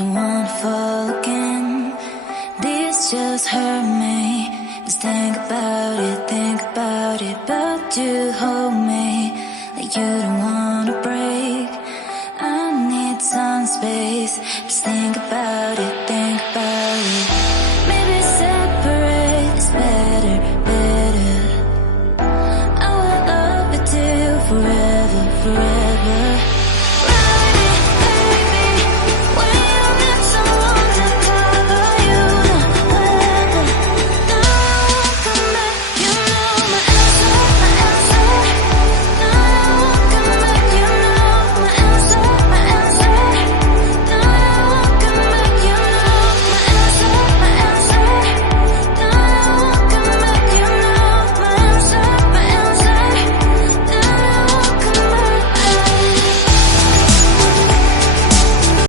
don't wanna fall again. This just hurt me. Just think about it, but you hold me like you don't want